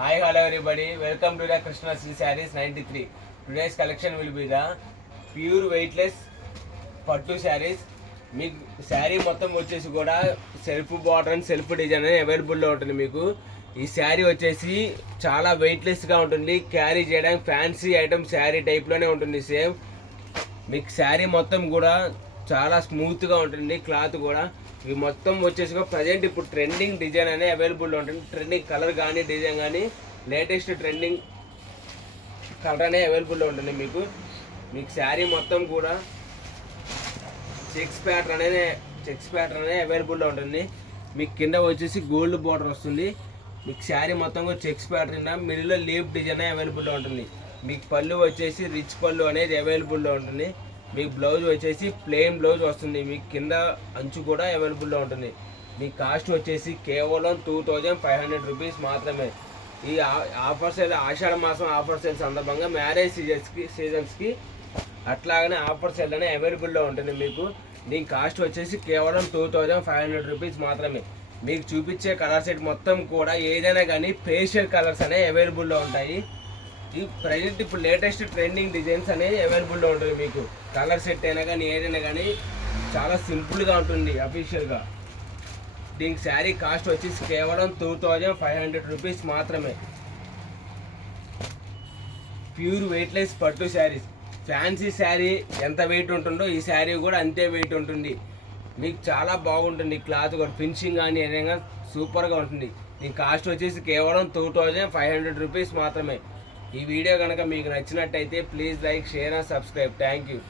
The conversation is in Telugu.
Hi, hello everybody. Welcome to the Krishna Silk Sarees 93. Today's collection will be the pure weightless పట్టు శారీస్. మీకు శారీ మొత్తం వచ్చేసి కూడా self border and self design అనేది అవైలబుల్లో ఉంటుంది. మీకు ఈ శారీ వచ్చేసి చాలా వెయిట్లెస్గా ఉంటుంది, క్యారీ చేయడానికి ఫ్యాన్సీ ఐటమ్ శారీ టైప్లోనే ఉంటుంది సేమ్. మీకు శారీ మొత్తం కూడా చాలా స్మూత్గా ఉంటుంది, క్లాత్ కూడా. ఇవి మొత్తం వచ్చేసి ప్రజెంట్ ఇప్పుడు ట్రెండింగ్ డిజైన్ అనేది అవైలబుల్లో ఉంటుంది. ట్రెండింగ్ కలర్ కానీ డిజైన్ కానీ లేటెస్ట్ ట్రెండింగ్ కలర్ అనేది అవైలబుల్లో ఉంటుంది. మీకు శారీ మొత్తం కూడా చెక్స్ ప్యాటర్న్ అనేది అవైలబుల్లో ఉంటుంది. మీకు కింద వచ్చేసి గోల్డ్ బార్డర్ వస్తుంది. మీకు శారీ మొత్తం కూడా చెక్స్ ప్యాటర్న్, మిడిల్లో లీఫ్ డిజైన్ అవైలబుల్లో ఉంటుంది. మీకు పళ్ళు వచ్చేసి రిచ్ పళ్ళు అనేది అవైలబుల్లో ఉంటుంది. మీకు బ్లౌజ్ వచ్చేసి ప్లెయిన్ బ్లౌజ్ వస్తుంది. మీకు కింద అంచు కూడా అవైలబుల్లో ఉంటుంది. మీ కాస్ట్ వచ్చేసి కేవలం 2500 రూపీస్ మాత్రమే. ఈ ఆఫర్ సేల్ ఆషాఢ మాసం ఆఫర్ సేల్ సందర్భంగా మ్యారేజ్ సీజన్స్కి అట్లాగనే ఆఫర్ సేల్ అనేది అవైలబుల్లో ఉంటుంది. మీకు దీని కాస్ట్ వచ్చేసి కేవలం 2500 రూపీస్ మాత్రమే. మీకు చూపించే కలర్ సెట్ మొత్తం కూడా ఏదైనా కానీ ఫేషియల్ కలర్స్ అనేవి అవైలబుల్లో ఉంటాయి. ఈ ప్రజెంట్ ఇప్పుడు లేటెస్ట్ ట్రెండింగ్ డిజైన్స్ అనేది అవైలబుల్లో ఉంటుంది. మీకు కలర్ సెట్ అయినా కానీ ఏదైనా కానీ చాలా సింపుల్గా ఉంటుంది అఫీషియల్గా. దీనికి శారీ కాస్ట్ వచ్చేసి కేవలం 2500 రూపీస్ మాత్రమే. ప్యూర్ వెయిట్లెస్ పట్టు శారీస్. ఫ్యాన్సీ శారీ ఎంత వెయిట్ ఉంటుందో ఈ శారీ కూడా అంతే వెయిట్ ఉంటుంది. మీకు చాలా బాగుంటుంది, క్లాత్ కూడా ఫినిషింగ్ కానీ ఏదైనా సూపర్గా ఉంటుంది. దీని కాస్ట్ వచ్చేసి కేవలం 2500 రూపీస్ మాత్రమే. ఈ వీడియో కనుక మీకు నచ్చినట్టయితే please like, share and subscribe. Thank you.